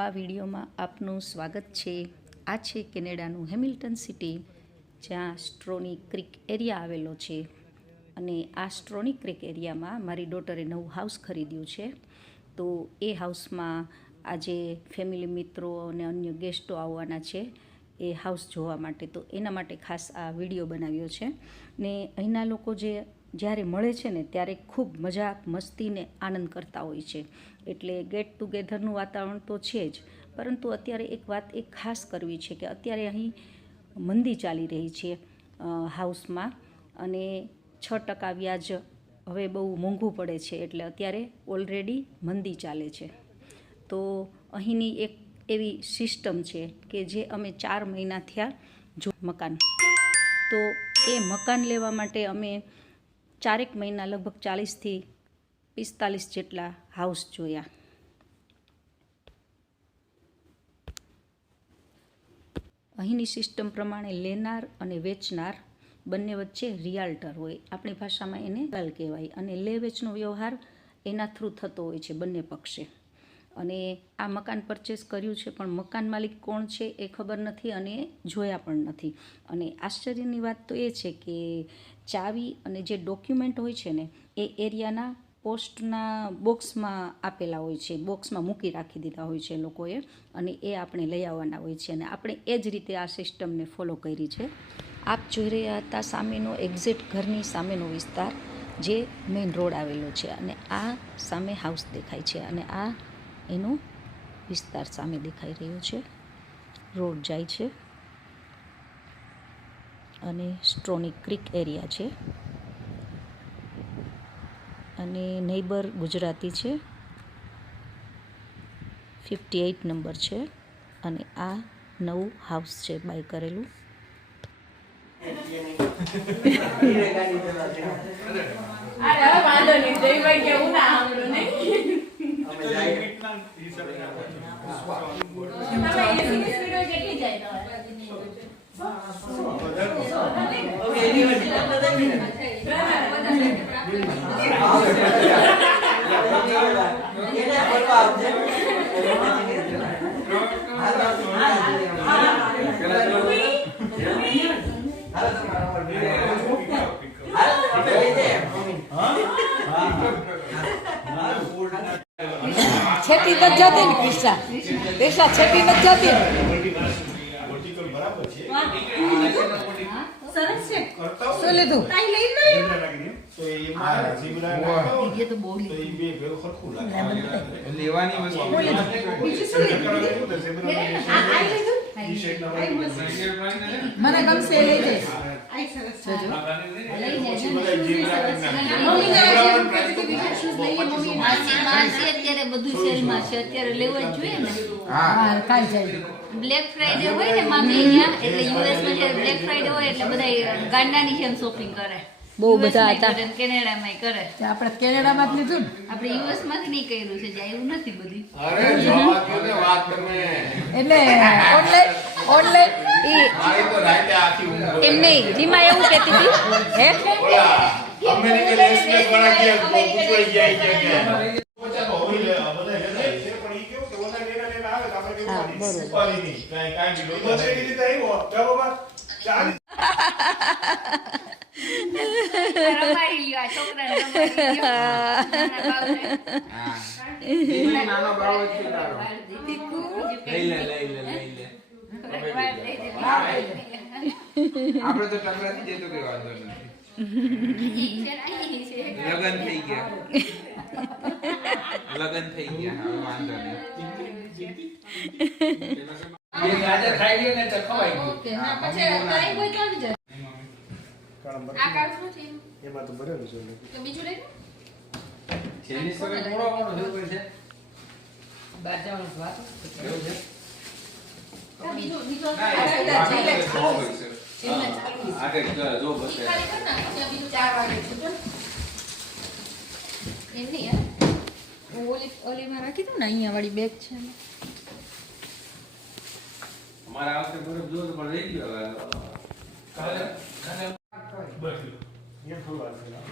આ વિડીયોમાં આપનું સ્વાગત છે। આ છે કેનેડાનું હેમિલ્ટન સિટી, જ્યાં સ્ટ્રોની ક્રીક એરિયા આવેલો છે। અને આ સ્ટ્રોની ક્રીક એરિયામાં મારી ડોટરે નવું હાઉસ ખરીદ્યું છે। તો એ હાઉસમાં આજે ફેમિલી મિત્રો અને અન્ય ગેસ્ટો આવવાના છે એ હાઉસ જોવા માટે। તો એના માટે ખાસ આ વિડીયો બનાવ્યો છે। ને અહીંના લોકો જ્યારે મળે છે ને ત્યારે ખૂબ મજાક મસ્તી ને આનંદ કરતા હોય છે। એટલે ગેટ ટુગેધરનું વાતાવરણ તો છે જ, પરંતુ અત્યારે એક વાત ખાસ કરવી છે કે અત્યારે અહીં મંદી ચાલી રહી છે હાઉસમાં, અને 6% વ્યાજ હવે બહુ મોંઘું પડે છે, એટલે અત્યારે ઓલરેડી મંદી ચાલે છે। તો અહીંની એક એવી સિસ્ટમ છે કે જે અમે 4 મહિના થયા જો મકાન, તો એ મકાન લેવા માટે અમે 4 મહિના લગભગ 40 થી 45 જેટલા હાઉસ જોયા। અહીંની સિસ્ટમ પ્રમાણે લેનાર અને વેચનાર બંને વચ્ચે રિયાલ્ટર હોય, આપણી ભાષામાં એને દલાલ કહેવાય, અને લે વેચનો વ્યવહાર એના થ્રુ થતો હોય છે બંને પક્ષે। અને આ મકાન પરચેસ કર્યું છે, પણ મકાન માલિક કોણ છે એ ખબર નથી અને જોયા પણ નથી। અને આશ્ચર્યની વાત તો એ છે કે ચાવી અને જે ડોક્યુમેન્ટ હોય છે ને એ એરિયાના પોસ્ટના બોક્સમાં આપેલા હોય છે, બોક્સમાં મૂકી રાખી દીધા હોય છે લોકોએ, અને એ આપણે લઈ આવવાના હોય છે। અને આપણે એ જ રીતે આ સિસ્ટમને ફોલો કરી છે। આપ જોઈ રહ્યા હતા સામેનો એક્ઝેક્ટ ઘરની સામેનો વિસ્તાર, જે મેઇન રોડ આવેલો છે, અને આ સામે હાઉસ દેખાય છે, અને આ એનો વિસ્તાર સામે દેખાઈ રહ્યો છે, રોડ જાય છે, અને સ્ટ્રોની ક્રીક એરિયા છે, અને નેબર ગુજરાતી છે, 58 નંબર છે, અને આ નવું હાઉસ છે બાય કરેલું। છેટી નથી જતી ને કિસ્સા છેટી નથી જતી ને સરસ છે। શું લીધું? મને ગમશે લઈ જઈશ। અત્યારે બધું સેલમાં છે, અત્યારે લેવા જ જોઈએ ને। બ્લેક ફ્રાઈડે હોય ને મામી અહીંયા, એટલે યુએસમાં જ્યારે બ્લેક ફ્રાઈડે હોય એટલે બધા ગાંડાની જેમ શોપિંગ કરે। બહુ બધા હતા, કેનેડામાં કરે। આપણે કેનેડામાં જ લીધું ને, આપણે યુએસ માંથી નહીં કર્યું છે, જાય નથી બધી। એટલે ઓનલાઈન એમ નહીં, રીમા એવું કહેતી હતી હે આપણે તો ટકરાથી જતો કે વાંધો નથી, લગન થઈ ગયા હવે વાંધો નહીં। ગાજર ખાઈ લ્યો ને તો ખવાઈ ગયું। ઓકે, ના પછી કાઈ કોઈ તો આવી જાય। આ કાર્ડ શું છે? એમાં તો ભરેલું છે, તો બીજું લઈ લો। છેલ્લી સમય મોડો આવવાનો જરૂર પડશે, બહાર જવાનું વાત એવું છે? બીજું ના, આગળ જો બસ ખાલી કર નાખો, ત્યાં બીજું 4 વાગે છૂટો એમ નહીં હે। ઓલીમાં રાખી દઉં ને, અહીંયા વાળી બેગ છે અમારા આવતે બરફ જોર પણ રહી ગયો કાલે બસ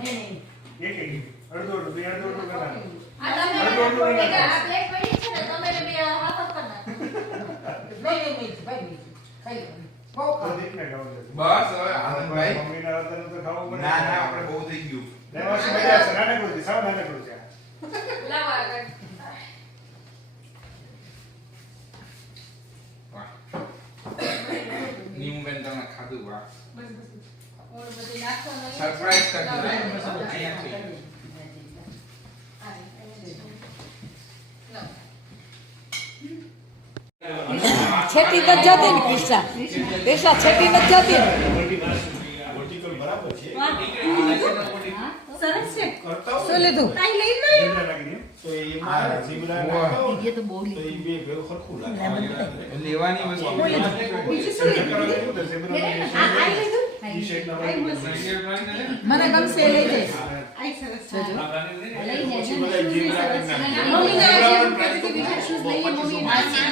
નહીં અડધો અડધો બે અડધો અડધો કરવાનું. આ તમે અડધો અડધો આ કરવાનું. પ્લેટ પડી છે ને તમે બે હાફ કરી નાખો. પ્રદીપને ખાવું છે. બસ હવે આનંદભાઈ મમ્મીના હાથનું તો ખાવું પડે. ના ના આપણે બહુ થઈ ગયું બે વર્ષ મજા આવશે. નાનકડું છે, સાવ નાનકડું છે. લાવો આગળ. નીમબેન તમે ખાધું વાહ ઓર બધી નાખો નહીં. સરપ્રાઈઝ કરી દીધું અહીંયાથી છેટી નથી જતી ને ક્રિષ્ના ક્રિષ્ના છેટી નથી જતી ને વર્ટિકલ બરાબર છે. સરસ છે. શું લીધું તાઈ લઈ લો. ઝીબ્રા નાખી દો. તો એમાં ઝીબ્રા નાખો એ તો બહુ તો એ બે ભેગું સરખું લાગે. લેવાની વસ્તુ બીજું શું લીધું? આ લીધું? ટી-શર્ટના મને ગમશે એ લઈ જઈશ આઈ સરસ છે. લઈ પછી જાય બધા ઝીબ્રા મમ્મીને આજે એમ કહેતી હતી, બીજા shoes લઈએ મમ્મી.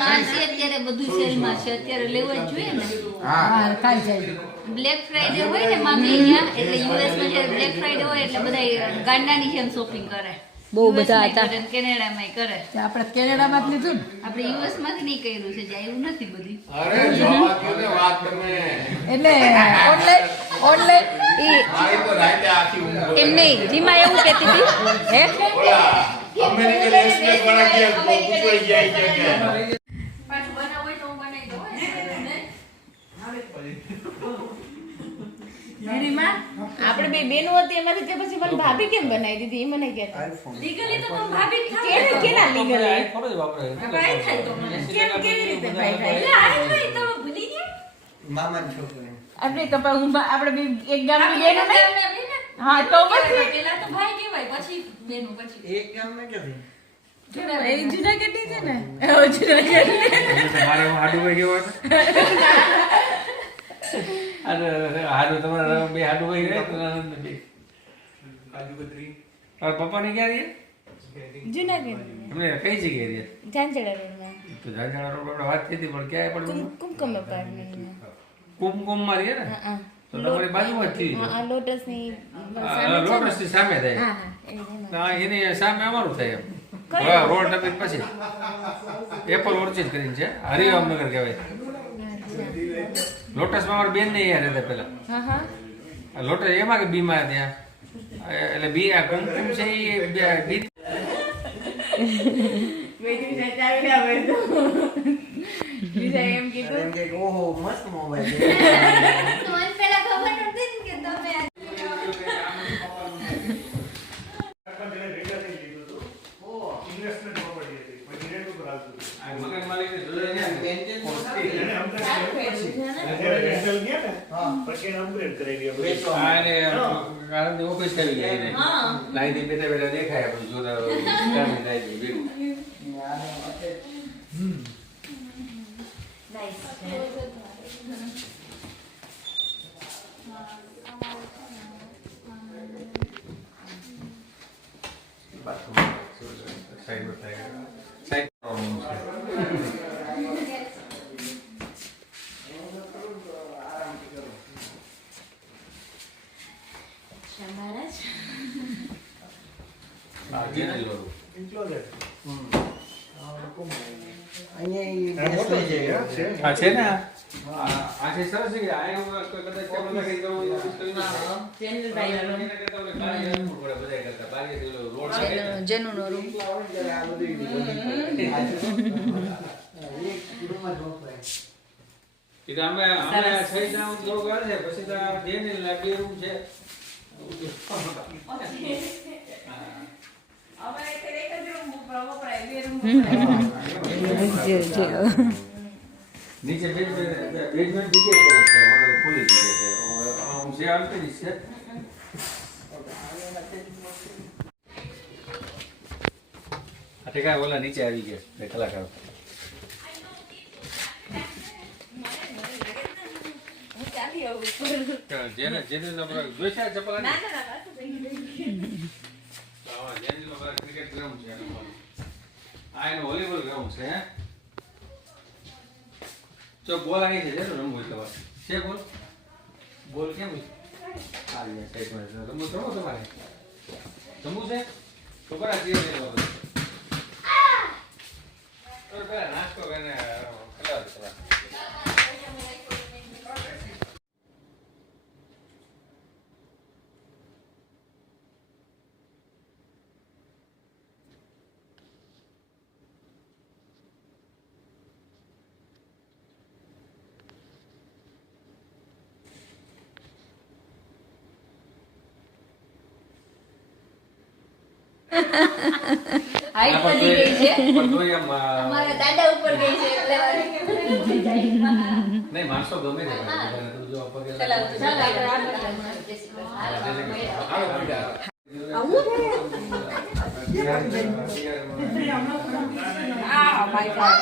માસી અત્યારે બધું સેલમાં છે, અત્યારે લેવા જ જોઈએ ને. હા હા કાલ જાય બ્લેક ફ્રાઈડે હોય ને મામી અહીંયા, એટલે યુએસ માં જ્યારે બ્લેક ફ્રાઈડે હોય એટલે બધા ગાંડાની જેમ શોપિંગ કરે. બહુ બધા US માં હતા. કરે ને કેનેડામાંય કરે. આપણે કેનેડામાં જ લીધું ને આપણે યુએસ માંથી નહીં કર્યું છે, જે આવ્યું નથી બધી. અરે જોવા દો ને વાત તમે એટલે ઓનલાઈન મારી તો રાતે આખી ઊંઘ એમ નહીં જીમાં એવું કહેતી હતી હે ઓલા અમેરિકન એક્સપ્રેસ વાળા કે પૂછવાઈ ગયા કે પાછું બનાવવું હોય તો હું બનાવી દઉં. મેરી માં આપણે બે બેનો હતી એમાંથી તે પછી મને ભાભી કેમ બનાવી દીધી એ મને કે લીગલી તો તમે ભાભી જ થાવ. કેને કેના લીગલ થોડો જ વાપરે ભાઈ થાય તો મને. કેમ કેવી રીતે ભાઈ થાય એટલે આ ભાઈ તમે ભૂલી ગયા? આપણે તો પણ હું આપણે બે એક ગામની બેનો આપણે નહીં બેન ને? હા તો પછી પેલા તો ભાઈ કહેવાય, પછી બેનું, પછી એ જૂના કેટલી છે ને એ જૂના કેટલી તમારે એમાં હાડું ભાઈ કેવો હતો? અરે હાડું તમારે બે હાડું ભાઈ રહે તો આનંદ નથી. પપ્પાને ક્યાં રહે? જૂના કેટલી એમને કઈ જગ્યાએ રહે? ચાંચડા રોડમાં તો જાજાણા રોડ પર વાત થઈ હતી પણ ક્યાંય પણ કુમકુમ અપાર્ટમેન્ટમાં કુમકુમમાં રહે ને તો તમારી બાજુમાં જ થઈ હા લોટસની લોટસની સામે થાય. હા હા, એની સામે અમારું થાય એમ. રોડ ટપી પછી એપલ ઓર્ચિડ કરીને છે, હરિરામનગર કહેવાય. લોટસમાં અમારા બેન ને અહીંયા રહેતા પેલા. હા હા લોટસ એમાં કે બીમાં ત્યાં એટલે બી આ કુમકુમ છે એ બી બીજા એમ કીધું તો મને પેલા ખબર નહોતી ને કે તમે આ ઇન્વેસ્ટમેન્ટ પ્રોપર્ટી હતી. પછી રેન્ટ ઉપર આવતું હતું. મકાન માલિકને જોડે છે ને. એને જ્યારે રેન્ટલ ગયા ને પછી એને અપગ્રેડ કરાવી દીધું. આ એને આનંદની ઓફિસ આવી ગઈ એને. લાઈનથી બેઠા બેઠા દેખાય આપણે જોતા કામે લાઈનથી ભેગું. સાઈડ થાય સાઈડ હા છે ને આ છે સરસ છે આ એવું કદાચ કેમ લાગે તો બધા કરતા બારી રોડ છે જેનું નો રૂમ એ તો અમે 6 જણા લોકો આવે છે પછી તો બે ને બે રૂમ છે નીચે બેઝમેન્ટ જગ્યાએ કરે છે અમારે ખુલ્લી જગ્યા છે આમ જે આવતી છે આ ટેકા ઓલા નીચે આવી ગયા બે કલાકારો જેને જેને નંબર જોઈશે ચપલા ના જેને નંબર ક્રિકેટ ગ્રાઉન્ડ છે આ એનો વોલીબોલ ગ્રાઉન્ડ છે હે જો બોલ આવી છે જેનો રમવું હોય તમારે છે બોલ બોલ કેમ હોય આ સાઈડમાં રમવું રમો તમારે જમવું છે તો બરા જે લેવા બધું તો પેલા નાસ્તો કરીને ખલાસ કરવા હાઈટ વધી ગઈ છે પણ તોય આમ અમારા દાદા ઉપર ગઈ છે એટલે નહીં માણસો ગમે છે તો જો પગે ચાલો આપણે આગળ માય ગોડ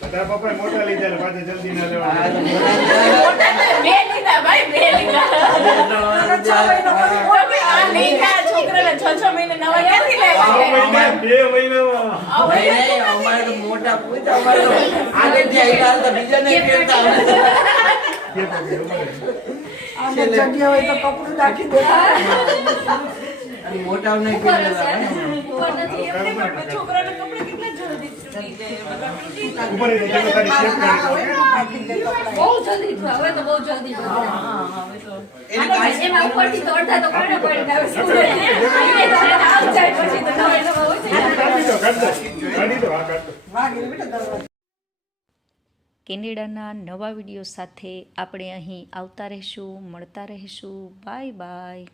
બધા પપ્પા મોટા લીધા ને પાછા જલ્દી ના લેવા બે લીધા ભાઈ બે લીધા છોકરાને 6 મહિને નવા ક્યાંથી લેવા 2 મહિનામાં અમારે તો મોટા પૂછ અમારે તો આગળથી આવ્યા તો બીજાને કહેતા જગ્યા હોય તો કપડું નાખી દેતા મોટાઓને કહેતા ઉપર નથી એમને પણ છોકરાને કપડા કેટલા જલ્દી છૂટી જાય બધા તૂટી જાય. ઉપર એ જગ્યા તારી શેપ કરી બહુ જલ્દી થયું. હવે તો બહુ જલ્દી બદલાય. હવે તો એમાં ઉપરથી તો અડધા તો કોને પડીને આવે સ્કૂલે. આવીને જ્યારે આવ જાય પછી તો નવા નવા ઓછી કાઢી દો હા કાઢ દો કેનેડાના નવા વિડીયો સાથે આપણે અહીં આવતા રહીશું, મળતા રહીશું. Bye bye.